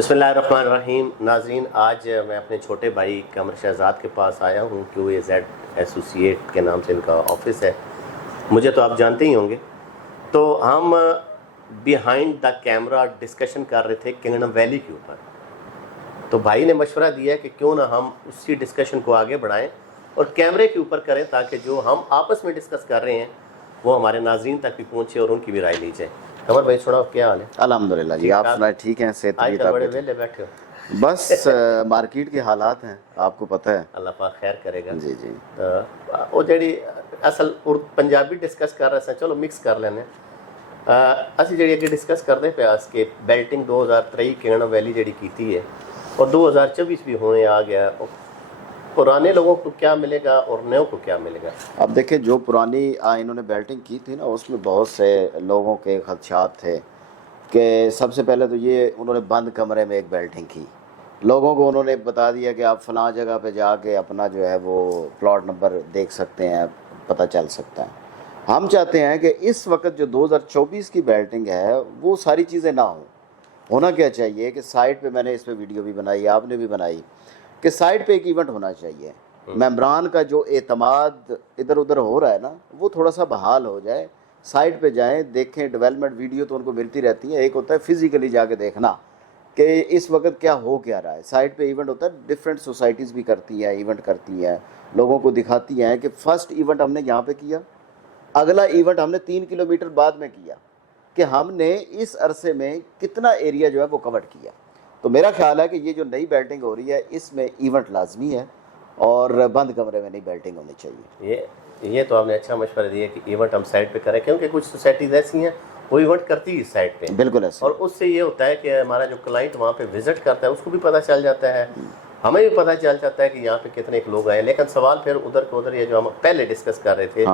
बिस्मिल्लाहिर्रहमानिर्रहीम। नाज़रीन, आज मैं अपने छोटे भाई कमर शहजाद के पास आया हूँ। QAZ एसोसिएट के नाम से इनका ऑफिस है, मुझे तो आप जानते ही होंगे। तो हम बिहाइंड द कैमरा डिस्कशन कर रहे थे किंगडम वैली के ऊपर। तो भाई ने मशवरा दिया कि क्यों ना हम उसी डिस्कशन को आगे बढ़ाएं और कैमरे के ऊपर करें, ताकि जो हम आपस में डिस्कस कर रहे हैं वो हमारे नाज़रीन तक भी पहुँचे और उनकी भी राय ली जाए। कमर भाई, सुनाओ, क्या हाल है? अल्हम्दुलिल्लाह जी, आप सुनाए? ठीक हैं? सेहत आज बड़े वेले बैठे हो? बस मार्केट के हालात हैं, आपको पता है। अल्लाह पाक खैर करेगा। जी जी। तो वो जी असल पंजाबी डिस्कस कर रहे थे, चलो मिक्स कर लेने। ਅਸੀਂ ਜਿਹੜੀ ਅੱਗੇ ਡਿਸਕਸ ਕਰਦੇ ਪਿਆ ਸੀ ਕਿ बेल्टिंग 2023 किंगडम वैली ਜਿਹੜੀ ਕੀਤੀ है और 2024 भी होने आ गया। पुराने लोगों को क्या मिलेगा और नए को क्या मिलेगा? अब देखिए, जो पुरानी इन्होंने बेल्टिंग की थी ना, उसमें बहुत से लोगों के खदशात थे कि सबसे पहले तो ये उन्होंने बंद कमरे में एक बेल्टिंग की। लोगों को उन्होंने बता दिया कि आप फलां जगह पे जाके अपना जो है वो प्लॉट नंबर देख सकते हैं, पता चल सकता है। हम चाहते हैं कि इस वक्त जो 2024 की बेल्टिंग है वो सारी चीज़ें ना हों। होना क्या चाहिए कि साइट पे, मैंने इस पर वीडियो भी बनाई, आपने भी बनाई, कि साइट पे एक इवेंट होना चाहिए। मेम्बरान का जो एतमाद इधर उधर हो रहा है ना, वो थोड़ा सा बहाल हो जाए। साइट पे जाएं, देखें, डेवलपमेंट वीडियो तो उनको मिलती रहती है। एक होता है फिज़िकली जाके देखना कि इस वक्त क्या हो क्या रहा है। साइट पे इवेंट होता है, डिफरेंट सोसाइटीज़ भी करती हैं, इवेंट करती हैं, लोगों को दिखाती हैं कि फ़र्स्ट इवेंट हमने यहाँ पर किया, अगला इवेंट हमने 3 किलोमीटर बाद में किया, कि हमने इस अरसे में कितना एरिया जो है वो कवर किया। तो मेरा ख्याल है कि ये जो नई बेल्टिंग हो रही है इसमें इवेंट लाजमी है और बंद कमरे में नहीं बेल्टिंग होनी चाहिए। ये तो आपने अच्छा मशवरा दिया कि इवेंट हम साइट पे करें, क्योंकि कुछ सोसाइटीज़ ऐसी हैं वो इवेंट करती है साइट पे। बिल्कुल ऐसे। और उससे ये होता है कि हमारा जो क्लाइंट वहाँ पे विज़िट करता है उसको भी पता चल जाता है, हमें भी पता चल जाता है कि यहाँ पे कितने लोग आए। लेकिन सवाल फिर उधर के उधर, ये जो हम पहले डिस्कस कर रहे थे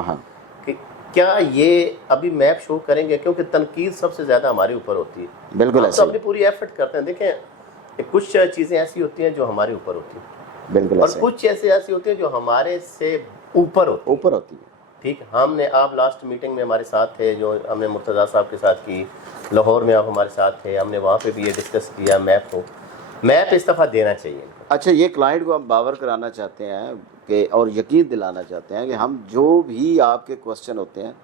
कि क्या ये अभी मैप शो करेंगे, क्योंकि तनकीद सबसे ज़्यादा हमारे ऊपर होती है। बिल्कुल हम तो अपनी पूरी एफर्ट करते हैं। देखें, कुछ चीज़ें ऐसी होती हैं जो हमारे ऊपर होती हैं, बिल्कुल, और कुछ ऐसी होती हैं जो हमारे से ऊपर होती है। ठीक, हमने, आप लास्ट मीटिंग में हमारे साथ थे, जो हमने मुर्तज़ा साहब के साथ की, लाहौर में आप हमारे साथ थे, हमने वहाँ पे भी ये डिस्कस किया। मैप इस दफ़ा देना चाहिए। अच्छा, ये क्लाइंट को हम बावर कराना चाहते हैं कि, और यकीन दिलाना चाहते हैं कि हम जो भी आपके क्वेश्चन होते हैं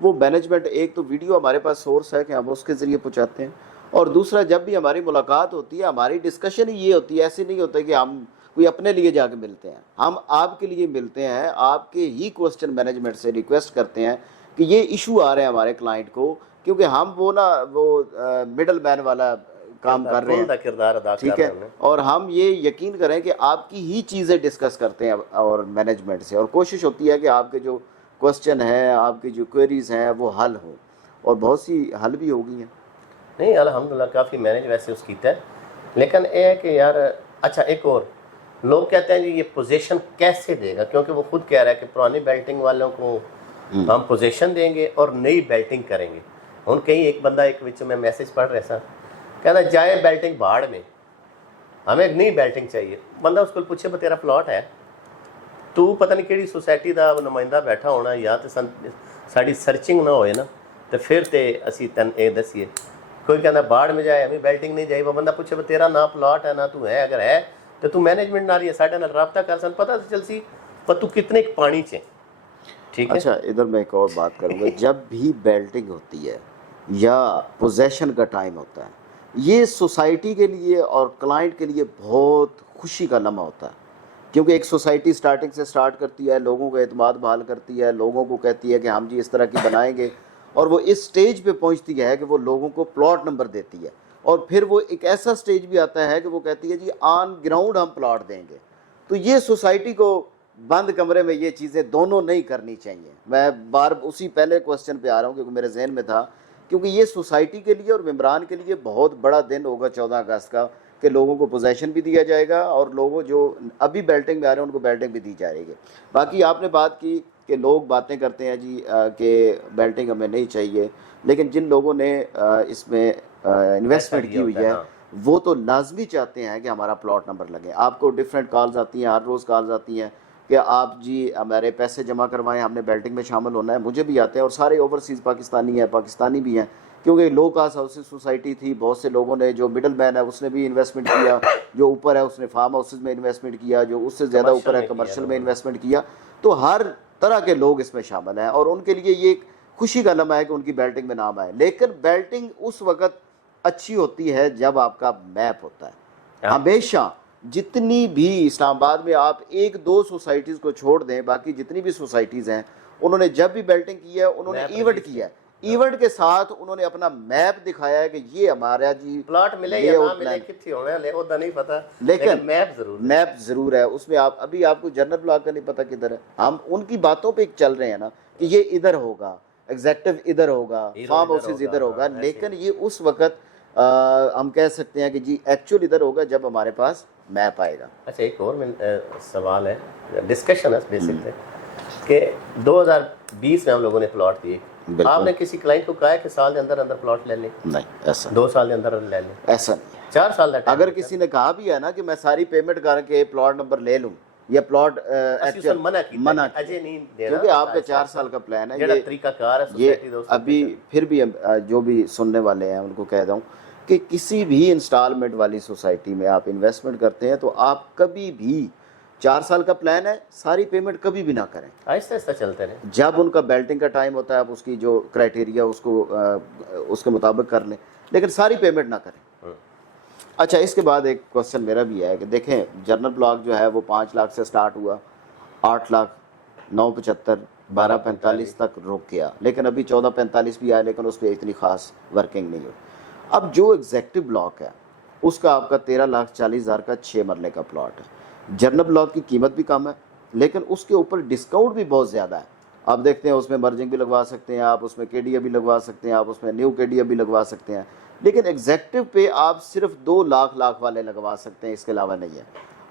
वो मैनेजमेंट, एक तो वीडियो हमारे पास सोर्स है कि हम उसके ज़रिए पहुँचाते हैं, और दूसरा जब भी हमारी मुलाकात होती है, हमारी डिस्कशन ही ये होती है। ऐसे नहीं होता कि हम कोई अपने लिए जाके मिलते हैं, हम आपके लिए मिलते हैं, आपके ही क्वेश्चन मैनेजमेंट से रिक्वेस्ट करते हैं कि ये इशू आ रहे हैं हमारे क्लाइंट को, क्योंकि हम वो मिडल मैन वाला काम कर रहे हैं, किरदार अदा ठीक है। और हम ये यकीन करें कि आपकी ही चीज़ें डिस्कस करते हैं और मैनेजमेंट से, और कोशिश होती है कि आपके जो क्वेश्चन है, आपकी जो क्वेरीज हैं वो हल हो, और बहुत सी हल भी हो गई हैं। नहीं, अल्हम्दुलिल्लाह काफ़ी मैनेज वैसे उसकी है। लेकिन ये है कि यार, अच्छा, एक और लोग कहते हैं जी ये पोजीशन कैसे देगा, क्योंकि वो खुद कह रहा है कि पुरानी बेल्टिंग वालों को हम पोजीशन देंगे और नई बेल्टिंग करेंगे। उन कहीं एक बंदा, एक विच में मैसेज पढ़ रहे था, कहना जाए बेल्टिंग भाड़ में, हमें एक नई बेल्टिंग चाहिए। बंदा उसको पूछे तेरा प्लॉट है, तू पता नहीं किहड़ी सोसाइटी का नुमाइंदा बैठा होना, या तो साड़ी सर्चिंग ना होए ना, तो फिर तो असी तन ये दसीए। कोई कहना बाढ़ में जाए, हमें बेल्टिंग नहीं जाए। बंदा पूछे तेरा ना प्लॉट है ना तू है, अगर है तो तू मैनेजमेंट ना रही है, साढ़े नाल रब्ता कर, सन पता तो चल सी पर तू कितने पानी चे। ठीक है। अच्छा, इधर मैं एक और बात करूँगा, जब भी बेल्टिंग होती है या पोजेशन का टाइम होता है, ये सोसाइटी के लिए और क्लाइंट के लिए बहुत खुशी का लम्हा होता है, क्योंकि एक सोसाइटी स्टार्टिंग से स्टार्ट करती है, लोगों का एतमाद बहाल करती है, लोगों को कहती है कि हम जी इस तरह की बनाएंगे, और वो इस स्टेज पे पहुंचती है कि वो लोगों को प्लॉट नंबर देती है, और फिर वो एक ऐसा स्टेज भी आता है कि वो कहती है जी ऑन ग्राउंड हम प्लॉट देंगे। तो ये सोसाइटी को बंद कमरे में ये चीज़ें दोनों नहीं करनी चाहिए। मैं बार उसी पहले क्वेश्चन पे आ रहा हूँ क्योंकि मेरे जहन में था, क्योंकि ये सोसाइटी के लिए और मेम्बरान के लिए बहुत बड़ा दिन होगा 14 अगस्त का, कि लोगों को पोजेशन भी दिया जाएगा और लोगों जो अभी बेल्टिंग में आ रहे हैं उनको बेल्टिंग भी दी जाएगी। बाकी आपने बात की कि लोग बातें करते हैं जी कि बेल्टिंग हमें नहीं चाहिए, लेकिन जिन लोगों ने इसमें इन्वेस्टमेंट की हुई है वो तो लाजमी चाहते हैं कि हमारा प्लॉट नंबर लगे। आपको डिफरेंट कॉल्स आती हैं, हर रोज़ कॉल्स आती हैं کہ آپ جی ہمارے پیسے جمع کروائیں، ہم نے بیلٹنگ میں شامل ہونا ہے. مجھے بھی آتے ہیں اور سارے اوورسیز پاکستانی ہیں، پاکستانی بھی ہیں، کیونکہ لو کاسٹ ہاؤسز سوسائٹی تھی. بہت سے لوگوں نے، جو مڈل مین ہے اس نے بھی انویسٹمنٹ کیا، جو اوپر ہے اس نے فارم ہاؤسز میں انویسٹمنٹ کیا، جو اس سے زیادہ اوپر ہے کمرشل میں انویسٹمنٹ کیا. تو ہر طرح کے لوگ اس میں شامل ہیں، اور ان کے لیے یہ ایک خوشی کا لمحہ ہے کہ ان کی بیلٹنگ میں نام آئے. لیکن بیلٹنگ اس وقت اچھی ہوتی ہے جب آپ کا میپ ہوتا ہے. ہمیشہ جتنی بھی اسلام آباد میں آپ ایک دو سوسائٹیز کو چھوڑ دیں، باقی جتنی بھی سوسائٹیز ہیں انہوں نے جب بھی بیلٹنگ کی ہے انہوں نے ایونٹ کیا ہے. ایونٹ کے ساتھ انہوں نے اپنا میپ دکھایا ہے کہ یہ ہمارا جی پلاٹ ملے یا نہ ملے کتنی ہونا ہے وہ نہیں پتا، لیکن میپ ضرور ہے. اس میں آپ ابھی آپ کو جنرل بلاک کا نہیں پتا کدھر ہے. ہم ان کی باتوں پہ چل رہے ہیں نا کہ یہ ادھر ہوگا، ایگزیکٹو ادھر ہوگا، فارم ہاؤسز ادھر ہوگا، لیکن یہ اس وقت ہم کہہ سکتے ہیں کہ جی ایکچوئل ادھر ہوگا جب ہمارے پاس میپ آئے گا. اچھا ایک اور سوال ہے، ڈسکشن ہے بیسکلی، کہ 2020 میں ہم لوگوں نے پلاٹ دیے. آپ نے کسی کلائنٹ کو کہا ہے کہ سال کے اندر اندر پلاٹ لے لیں؟ نہیں، ایسا 2 سال کے اندر لے لیں؟ ایسا نہیں. 4 سال کا اگر کسی نے کہا بھی ہے نا کہ میں ساری پیمنٹ کر کے پلاٹ نمبر لے لوں یا پلاٹ منع اجے نہیں دینا، کیونکہ آپ کا 4 سال کا پلان ہے. یہ طریقہ کار ہے یہ سوسائٹی دوست. ابھی پھر بھی جو بھی سننے والے ہیں ان کو کہہ دوں کہ کسی بھی انسٹالمنٹ والی سوسائٹی میں آپ انویسٹمنٹ کرتے ہیں تو آپ کبھی بھی 4 سال کا پلان ہے، ساری پیمنٹ کبھی بھی نہ کریں. آہستہ آہستہ چلتے رہیں. جب ان کا بیلٹنگ کا ٹائم ہوتا ہے آپ اس کی جو کرائٹیریا اس کے مطابق کر لیں، لیکن ساری پیمنٹ نہ کریں. اچھا اس کے بعد ایک کوسچن میرا بھی ہے کہ دیکھیں جنرل بلاک جو ہے وہ 5 لاکھ سے سٹارٹ ہوا، 8 لاکھ 975 1245 تک رک گیا، لیکن ابھی 1445 بھی آیا، لیکن اس پہ اتنی خاص ورکنگ نہیں ہوئی. اب جو ایگزیکٹو بلاک ہے اس کا آپ کا 13,40,000 کا 6 مرلے کا پلاٹ ہے. جنرل بلاک کی قیمت بھی کم ہے لیکن اس کے اوپر ڈسکاؤنٹ بھی بہت زیادہ ہے. آپ دیکھتے ہیں اس میں مرجنگ بھی لگوا سکتے ہیں آپ، اس میں کے ڈی اے بھی لگوا سکتے ہیں آپ، اس میں نیو کے ڈی اے بھی لگوا سکتے ہیں، لیکن ایگزیکٹو پہ آپ صرف 2 لاکھ والے لگوا سکتے ہیں، اس کے علاوہ نہیں ہے.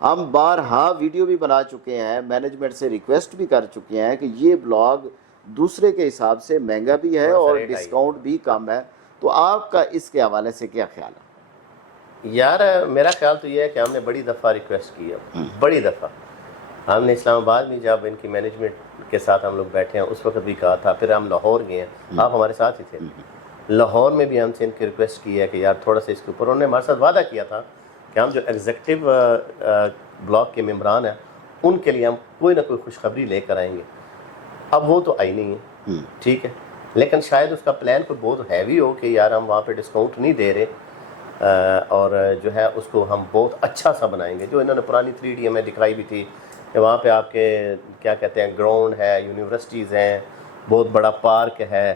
ہم بارہا ویڈیو بھی بنا چکے ہیں، مینجمنٹ سے ریکویسٹ بھی کر چکے ہیں کہ یہ بلاگ دوسرے کے حساب سے مہنگا بھی ہے اور ڈسکاؤنٹ بھی کم ہے. تو آپ کا اس کے حوالے سے کیا خیال ہے؟ یار میرا خیال تو یہ ہے کہ ہم نے بڑی دفعہ ریکویسٹ کی ہے، بڑی دفعہ. ہم نے اسلام آباد میں جب ان کی مینجمنٹ کے ساتھ ہم لوگ بیٹھے ہیں اس وقت بھی کہا تھا، پھر ہم لاہور گئے ہیں، آپ ہمارے ساتھ ہی تھے. لاہور میں بھی ہم سے ان کی ریکویسٹ کی ہے کہ یار تھوڑا سا اس کے اوپر. انہوں نے ہمارے ساتھ وعدہ کیا تھا کہ ہم جو ایگزیکٹو بلاک کے ممبران ہیں ان کے لیے ہم کوئی نہ کوئی خوشخبری لے کر آئیں گے. اب وہ تو آئی نہیں ہے، ٹھیک ہے، لیکن شاید اس کا پلان کوئی بہت ہیوی ہو کہ یار ہم وہاں پہ ڈسکاؤنٹ نہیں دے رہے اور جو ہے اس کو ہم بہت اچھا سا بنائیں گے. جو انہوں نے پرانی 3D ہمیں دکھائی بھی تھی کہ وہاں پہ آپ کے کیا کہتے ہیں گراؤنڈ ہے، یونیورسٹیز ہیں، بہت بڑا پارک ہے،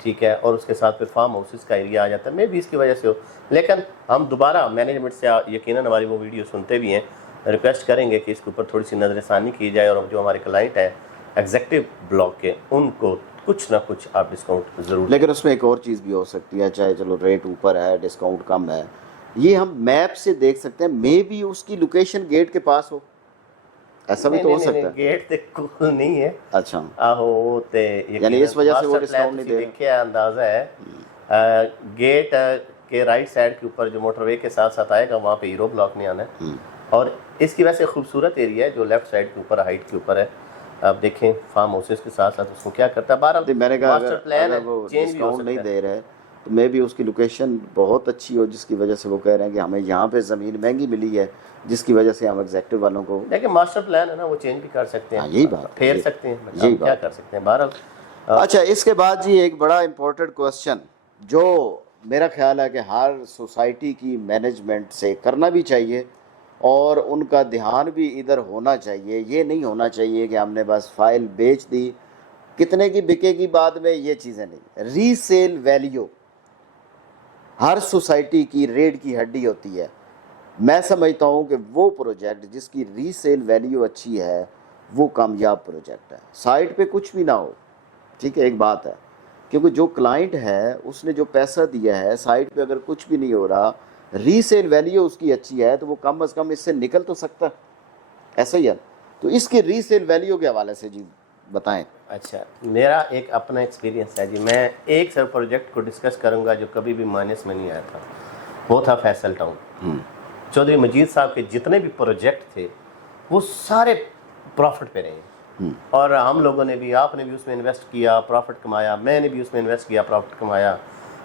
ٹھیک ہے، اور اس کے ساتھ پھر فارم ہاؤسز کا ایریا آ جاتا ہے. میں بھی اس کی وجہ سے ہو، لیکن ہم دوبارہ مینجمنٹ سے یقیناً ہماری وہ ویڈیو سنتے بھی ہیں، ریکویسٹ کریں گے کہ اس کے اوپر تھوڑی سی نظر ثانی کی جائے اور جو ہمارے کلائنٹ ہیں ایگزیکٹو بلاک کے ان کو کچھ نہ کچھ آپ ڈسکاؤنٹ ضرور. لیکن اس میں ایک اور چیز بھی ہو سکتی ہے، چاہے چلو ریٹ اوپر ہے ڈسکاؤنٹ کم ہے، یہ ہم میپ سے دیکھ سکتے ہیں، مے بھی اس کی لوکیشن گیٹ کے پاس ہو، ایسا بھی تو ہو سکتا ہے. گیٹ تے کول نہیں ہے. اچھا آہو تے یعنی اس وجہ سے وہ ڈسکاؤنٹ نہیں دے رہے. دیکھے اندازہ ہے گیٹ کے رائٹ سائڈ کے اوپر جو موٹر وے کے ساتھ ساتھ آئے گا وہاں پہ ہیرو بلاک نہیں آنا ہے، اور اس کی وجہ سے خوبصورت ایریا ہے جو لیفٹ سائڈ کے اوپر ہائٹ کے اوپر ہے. آپ دیکھیں فارم ہاؤسز کے ساتھ ساتھ اس کو کیا کرتا ہے. بہرحال میں نے کہا ماسٹر پلان ہے، وہ چینج بھی ہو ڈسکاؤنٹ نہیں سکتا ہے. دے رہے تو میں بھی اس کی لوکیشن بہت اچھی ہو جس کی وجہ سے وہ کہہ رہے ہیں کہ ہمیں یہاں پہ زمین مہنگی ملی ہے جس کی وجہ سے ہم ایگزیکٹو والوں کو. لیکن ماسٹر پلان ہے نا، وہ چینج بھی کر سکتے ہیں، یہی بات پھیر سکتے ہیں، یہی کیا کر سکتے ہیں. بہرحال اچھا اس کے بعد جی ایک بڑا امپورٹنٹ کوسچن جو میرا خیال ہے کہ ہر سوسائٹی کی مینجمنٹ سے کرنا بھی چاہیے اور ان کا دھیان بھی ادھر ہونا چاہیے. یہ نہیں ہونا چاہیے کہ ہم نے بس فائل بیچ دی، کتنے کی بکے گی بعد میں، یہ چیزیں نہیں. ری سیل ویلیو ہر سوسائٹی کی ریڑھ کی ہڈی ہوتی ہے. میں سمجھتا ہوں کہ وہ پروجیکٹ جس کی ری سیل ویلیو اچھی ہے وہ کامیاب پروجیکٹ ہے. سائٹ پہ کچھ بھی نہ ہو، ٹھیک ہے، ایک بات ہے، کیونکہ جو کلائنٹ ہے اس نے جو پیسہ دیا ہے سائٹ پہ اگر کچھ بھی نہیں ہو رہا، ری سیل ویلیو اس کی اچھی ہے تو وہ کم از کم اس سے نکل تو سکتا ہے. ایسا ہی ہے. تو اس کی ری سیل ویلیو کے حوالے سے جی بتائیں. اچھا میرا ایک اپنا ایکسپیرینس ہے جی. میں ایک سر پروجیکٹ کو ڈسکس کروں گا جو کبھی بھی مائنس میں نہیں آیا تھا، وہ تھا فیصل ٹاؤن. چودھری مجید صاحب کے جتنے بھی پروجیکٹ تھے وہ سارے प्रॉफिट पे रहे हैं। और हम लोगों ने भी, आपने भी उसमें इन्वेस्ट किया, प्रॉफिट कमाया, मैंने भी उसमें इन्वेस्ट किया, प्रॉफिट कमाया।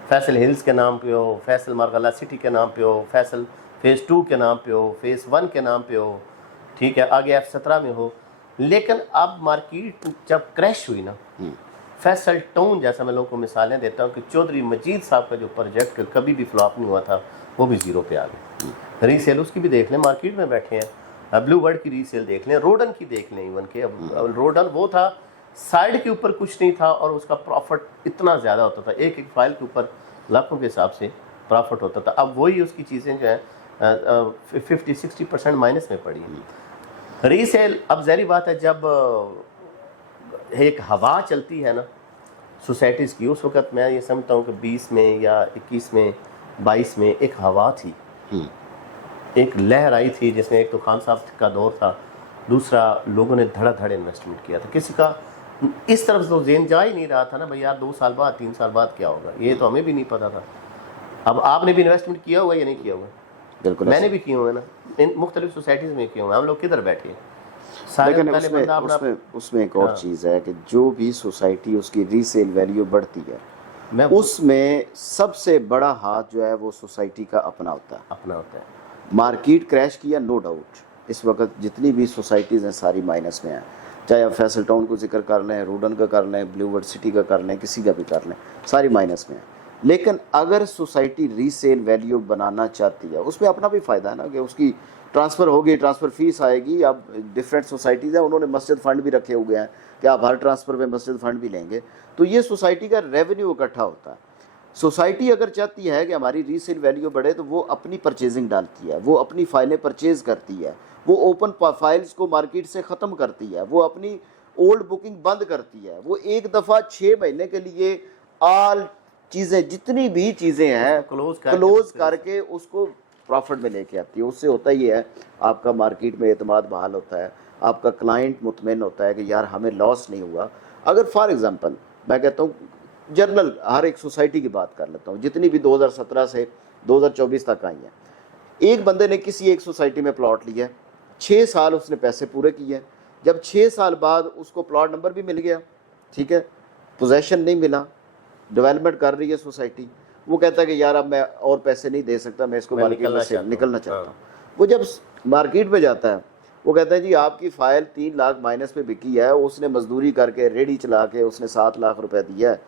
फैसल हिल्स के नाम पे हो, फैसल मारगला सिटी के नाम पे हो, फैसल फेज़ 2 के नाम पे हो, फेज़ 1 के नाम पे हो, ठीक है, आगे F17 में हो। लेकिन अब मार्केट जब क्रैश हुई ना, फैसल टाउन जैसा, मैं लोगों को मिसालें देता हूँ कि चौधरी मजीद साहब का जो प्रोजेक्ट कभी भी फ्लॉप नहीं हुआ था, वो भी ज़ीरो पे आ गए। रीसेल उसकी भी देख लें, मार्केट में बैठे हैं। अब ब्लू बर्ड की रीसेल देख लें, रोडन की देख लें, इवन के अब रोडन वो था, साइड के ऊपर कुछ नहीं था और उसका प्रॉफिट इतना ज़्यादा होता था, एक एक फाइल के ऊपर लाखों के हिसाब से प्रॉफिट होता था। अब वही उसकी चीज़ें जो हैं 50-60% माइनस में पड़ी हैं। रीसेल अब ज़ाहिर बात है, जब एक हवा चलती है ना सोसाइटीज़ की, उस वक़्त मैं ये समझता हूँ कि 20 में या 21 में 22 में एक हवा थी, एक लहर आई थी, जिसमें एक तो खान साहब का दौर था, दूसरा लोगों ने धड़ाधड़ इन्वेस्टमेंट किया था। किसी का इस तरफ तो ज़हन जा ही नहीं रहा था ना भाई यार 2 साल बाद 3 साल बाद क्या होगा, ये तो हमें भी नहीं पता था। अब आपने भी इन्वेस्टमेंट किया हुआ या नहीं किया हुआ? बिल्कुल, मैंने भी किए हुए ना, इन मुख्तलिफ सोसाइटीज़ में किए हुए। हम लोग किधर बैठे हैं सारे, लेकिन पहले बंदा अपना उसमें एक और चीज़ है कि जो भी सोसाइटी उसकी रीसेल वैल्यू बढ़ती है, उसमें सबसे बड़ा हाथ जो है वो सोसाइटी का अपना होता है। मार्केट क्रैश किया, नो डाउट, इस वक्त जितनी भी सोसाइटीज़ हैं सारी माइनस में हैं, चाहे आप फैसल टाउन को जिक्र कर लें, रोडन का कर लें, ब्लू बर्ड सिटी का कर लें, किसी का भी कर लें, सारी माइनस में है। लेकिन अगर सोसाइटी रीसेल वैल्यू बनाना चाहती है, उसमें अपना भी फ़ायदा है ना कि उसकी ट्रांसफ़र होगी, ट्रांसफ़र फीस आएगी। अब डिफरेंट सोसाइटीज़ हैं, उन्होंने मस्जिद फ़ंड भी रखे हुए हैं कि आप हर ट्रांसफ़र में मस्जिद फ़ंड भी लेंगे, तो ये सोसाइटी का रेवेन्यू इकट्ठा होता है। सोसाइटी अगर चाहती है कि हमारी रीसेल वैल्यू बढ़े तो वो अपनी परचेजिंग डालती है, वो अपनी फ़ाइलें परचेज़ करती है, वो ओपन फाइल्स को मार्केट से ख़त्म करती है, वो अपनी ओल्ड बुकिंग बंद करती है, वो एक दफ़ा 6 महीने के लिए आल चीज़ें, जितनी भी चीज़ें हैं, क्लोज करके उसको प्रॉफिट में लेके आती है। उससे होता ही है, आपका मार्केट में एतमाद बहाल होता है, आपका क्लाइंट मुतमईन होता है कि यार हमें लॉस नहीं हुआ। अगर फॉर एग्जांपल मैं कहता हूँ जनरल हर एक सोसाइटी की बात कर लेता हूँ, जितनी भी 2017 से 2024 तक आई हैं, एक बंदे ने किसी एक सोसाइटी में प्लॉट लिया, 6 साल उसने पैसे पूरे किए, जब 6 साल बाद उसको प्लॉट नंबर भी मिल गया, ठीक है, पोजेसन नहीं मिला, डेवलपमेंट कर रही है सोसाइटी, वो कहता है कि यार अब मैं और पैसे नहीं दे सकता, मैं इसको मार्केट में से निकलना चाहता हूँ। वो जब मार्केट में जाता है, वो कहता है जी आपकी फ़ाइल 3 लाख माइनस पे बिकी है, उसने मजदूरी करके रेडी चला के उसने 7 लाख रुपए दिया है,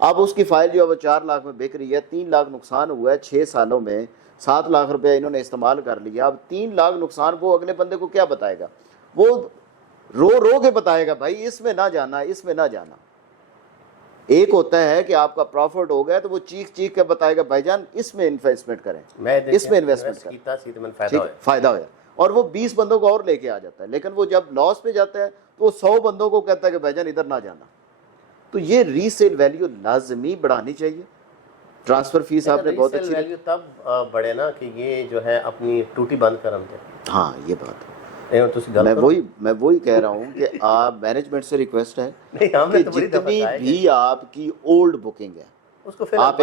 अब उसकी फ़ाइल जो है वो 4 लाख में बिक रही है, 3 लाख नुकसान हुआ है 6 सालों में, 7 लाख रुपए इन्होंने इस्तेमाल कर लिया, अब 3 लाख नुकसान वो अगले बंदे को क्या बताएगा? वो रो रो के बताएगा भाई इसमें ना जाना, इसमें ना जाना। एक होता है कि आपका प्रॉफिट हो गया तो वो चीख चीख के बताएगा भाईजान इसमें इन्वेस्टमेंट करें, इसमें इन्वेस्टमेंट करें, फायदा हो, और वो 20 बंदों को और लेके आ जाता है। लेकिन वो जब लॉस पे जाता है तो वो 100 बंदों को कहता है कि भाईजान इधर ना जाना। तो ये रीसेल वैल्यू लाजमी बढ़ानी चाहिए। ट्रांसफर फीस आपने बहुत अच्छी वैल्यू तब बढ़े ना कि ये जो है अपनी टूटी बंद करन दे। हाँ ये बात है, मैं वही कह रहा हूँ कि आप मैनेजमेंट से रिक्वेस्ट है कि जितनी भी आपकी ओल्ड बुकिंग है उसको आप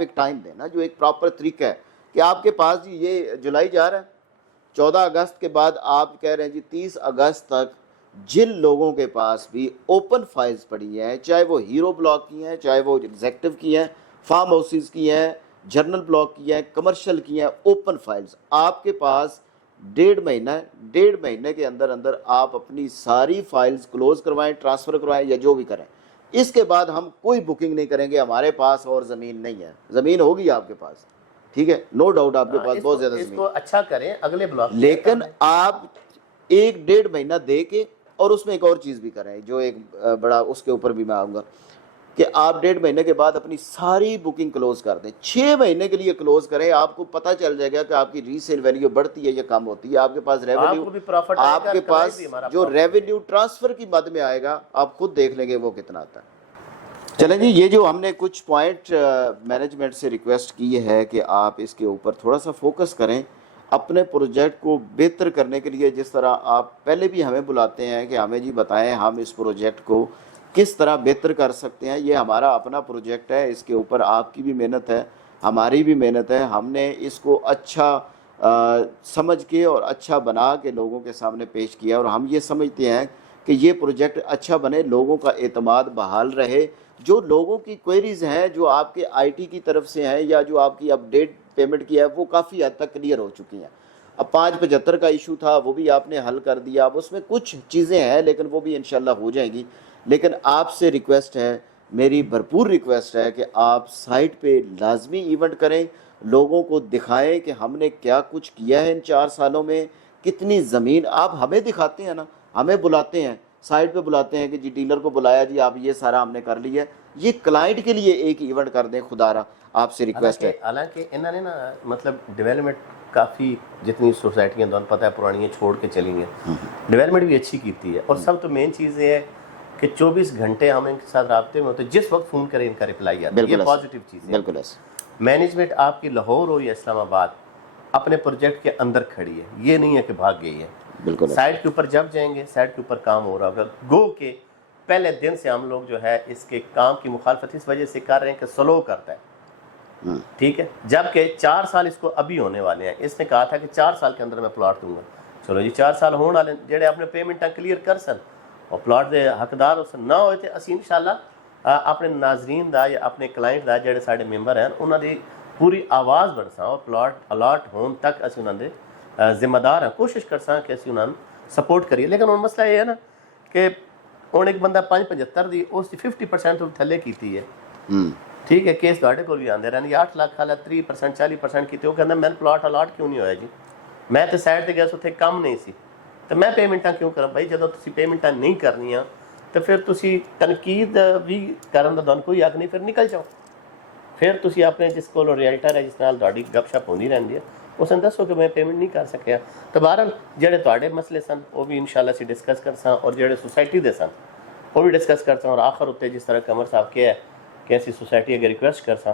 एक टाइम देना, जो एक प्रॉपर तरीका है कि आपके पास ये जुलाई जा रहा है, 14 अगस्त के बाद आप कह रहे हैं जी 30 अगस्त तक जिन लोगों के पास भी ओपन फाइल्स पड़ी हैं, चाहे वो हीरो ब्लॉक की हैं, चाहे वो एग्जेक्टिव की हैं, फार्म हाउसेस की हैं, जर्नल ब्लॉक की हैं, कमर्शियल की हैं, ओपन फाइल्स आपके पास 1.5 महीना है, 1.5 महीने के अंदर अंदर आप अपनी सारी फाइल्स क्लोज करवाएं, ट्रांसफ़र करवाएं या जो भी करें। इसके बाद हम कोई बुकिंग नहीं करेंगे, हमारे पास और ज़मीन नहीं है, ज़मीन होगी आपके पास, ठीक है, नो डाउट आपके पास बहुत ज़्यादा ज़मीन, अच्छा करें अगले ब्लॉक, लेकिन आप 1-1.5 महीना दे के, और उसमें एक और चीज़ भी करें जो एक बड़ा, उसके ऊपर भी मैं आऊँगा कि आप 1.5 महीने के बाद अपनी सारी बुकिंग क्लोज कर दें, 6 महीने के लिए क्लोज करें, आपको पता चल जाएगा कि आपकी रीसेल वैल्यू बढ़ती है या कम होती है, आपके पास रेवेन्यू, आपके पास जो रेवेन्यू ट्रांसफर की मद में आएगा आप खुद देख लेंगे वो कितना आता है। चलें जी, ये जो हमने कुछ पॉइंट मैनेजमेंट से रिक्वेस्ट की है कि आप इसके ऊपर थोड़ा सा फोकस करें अपने प्रोजेक्ट को बेहतर करने के लिए। जिस तरह आप पहले भी हमें बुलाते हैं कि हमें जी बताएं हम इस प्रोजेक्ट को किस तरह बेहतर कर सकते हैं, ये हमारा अपना प्रोजेक्ट है, इसके ऊपर आपकी भी मेहनत है, हमारी भी मेहनत है, हमने इसको अच्छा سمجھ کے اور اچھا بنا کے لوگوں کے سامنے پیش کیا، اور ہم یہ سمجھتے ہیں کہ یہ پروجیکٹ اچھا بنے، لوگوں کا اعتماد بحال رہے، جو لوگوں کی کوئریز ہیں جو آپ کے آئی ٹی کی طرف سے ہیں یا جو آپ کی اپ ڈیٹ پیمنٹ کی ہے وہ کافی حد تک کلیئر ہو چکی ہیں۔ اب 575 کا ایشو تھا وہ بھی آپ نے حل کر دیا، اب اس میں کچھ چیزیں ہیں لیکن وہ بھی انشاءاللہ ہو جائیں گی۔ لیکن آپ سے ریکویسٹ ہے، میری بھرپور ریکویسٹ ہے کہ آپ سائٹ پہ لازمی ایونٹ کریں، لوگوں کو دکھائیں کہ ہم نے کیا کچھ کیا ہے ان 4 سالوں میں، کتنی زمین آپ ہمیں دکھاتے ہیں نا، ہمیں بلاتے ہیں سائٹ پہ، بلاتے ہیں کہ جی ڈیلر کو بلایا جی آپ یہ سارا ہم نے کر لیا ہے، یہ کلائنٹ کے لیے ایک ایونٹ کر دیں خدا را، آپ سے ریکویسٹ ہے۔ حالانکہ انہوں نے نا مطلب ڈیولپمنٹ کافی جتنی سوسائٹیاں دون پتہ ہے پرانی چھوڑ کے چلی ہیں، ڈیولپمنٹ بھی اچھی کیتی ہے، اور سب تو مین چیز یہ ہے کہ 24 گھنٹے ہم ان کے ساتھ رابطے میں ہوتے ہیں، جس وقت فون کریں ان کا رپلائی آتا ہے، یہ پازیٹیو چیز ہے۔ بالکل ایسا مینجمنٹ آپ کی لاہور ہو یا اسلام آباد اپنے پروجیکٹ کے اندر کھڑی ہے، یہ نہیں ہے کہ بھاگ گئی ہے۔ بالکل سائٹ کے اوپر جب جائیں گے، سائٹ کے اوپر کام ہو رہا ہوگا، گو کہ پہلے دن سے ہم لوگ جو ہے اس کے کام کی مخالفت اس وجہ سے کر رہے ہیں کہ سلو کرتا ہے، ٹھیک ہے، جبکہ 4 سال اس کو ابھی ہونے والے ہیں۔ اس نے کہا تھا کہ 4 سال کے اندر میں پلاٹ دوں گا، چلو جی 4 سال ہونے والے جڑے اپنے پیمنٹاں کلیئر کر سن اور پلاٹ دے حقدار ہو سن، نہ ہوئے تو اسی انشاءاللہ اپنے ناظرین دا یا اپنے کلائنٹ دا جڑے ساڈے ممبر ہیں انہاں دی پوری آواز بڑھساں اور پلاٹ الاٹ ہون تک اسی انہاں دے ذمہ دار ہیں، کوشش کرساں کہ اسی انہاں سپورٹ کریے۔ لیکن ہن مسئلہ یہ ہے نا کہ ہن ایک بندہ 575 دی اس دی 50% تو تھلے کیتی ہے، ٹھیک ہے، کیس تواڈے کول بھی آندے رہنے، 8 لاکھ والا 30% 40% کیتے، وہ کہندا میں پلاٹ الاٹ کیوں نہیں ہویا جی، میں تے سائڈ تے گیا سو اتنے کم نہیں سی تو میں پیمنٹاں کیوں کراں؟ بھائی جدوں تسی پیمنٹاں نہیں کرنیاں تو پھر تسی تنقید بھی کرن دا دون کوئی حق نہیں، پھر نکل جاؤ، پھر تسی اپنے جس کول ریئلٹر ہے جس نال تہاڈی گپ شپ ہوندی رہندی ہے اس نے دسو کہ میں پیمنٹ نہیں کر سکیا۔ تو بہرحال جڑے تہاڈے مسئلے سن وہ بھی انشاءاللہ اسی ڈسکس کرساں، اور جڑے سوسائٹی دے سن وہ بھی ڈسکس کرساں، اور آخر اتنے جس طرح قمر صاحب کیا ہے کہ ایسی سوسائٹی اگر ریکویسٹ کرساں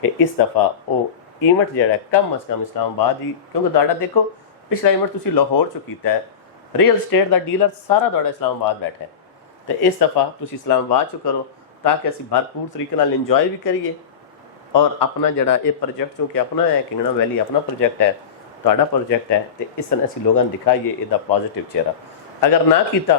کہ اس دفعہ وہ ایونٹ جڑا ہے کم از کم اسلام آباد ہی، کیونکہ تہاڈا دیکھو پچھلا ایونٹ تسی لاہور چو کیتا ہے، ریئل اسٹیٹ دا ڈیلر سارا تہاڈا اسلام آباد بیٹھا ہے، تو اس دفعہ تسی اسلام آباد چو کرو تاکہ اسی بھرپور طریقے نال انجوائے بھی کریے، اور اپنا جڑا یہ پروجیکٹ چونکہ اپنا ہے، کنگڑم ویلی اپنا پروجیکٹ ہے، تہاڈا پروجیکٹ ہے، تو اس طرح اسی لوگوں دکھائیے یہ پازیٹیو چہرہ۔ اگر نہ کیتا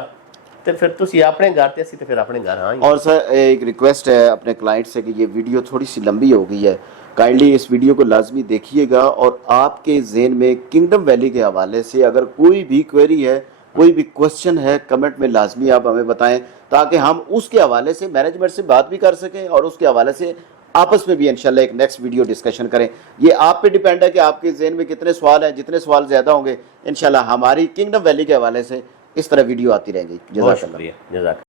تو پھر تسی اپنے گھر تے اسی تو پھر اپنے گھر۔ ہاں اور سر ایک ریکویسٹ ہے اپنے کلائنٹ سے کہ یہ ویڈیو تھوڑی سی لمبی ہو گئی ہے، کائنڈلی اس ویڈیو کو لازمی دیکھیے گا، اور آپ کے ذہن میں کنگڈم ویلی کے حوالے سے اگر کوئی بھی کوئری ہے، کوئی بھی کوسچن ہے، کمنٹ میں لازمی آپ ہمیں بتائیں تاکہ ہم اس کے حوالے سے مینجمنٹ سے بات بھی کر سکیں اور اس کے حوالے سے آپس میں بھی انشاءاللہ ایک نیکسٹ ویڈیو ڈسکشن کریں۔ یہ آپ پہ ڈیپینڈ ہے کہ آپ کے ذہن میں کتنے سوال ہیں، جتنے سوال زیادہ ہوں گے انشاءاللہ ہماری کنگڈم ویلی کے حوالے سے اس طرح ویڈیو آتی رہیں گی۔ بہت شکریہ، جزاک اللہ۔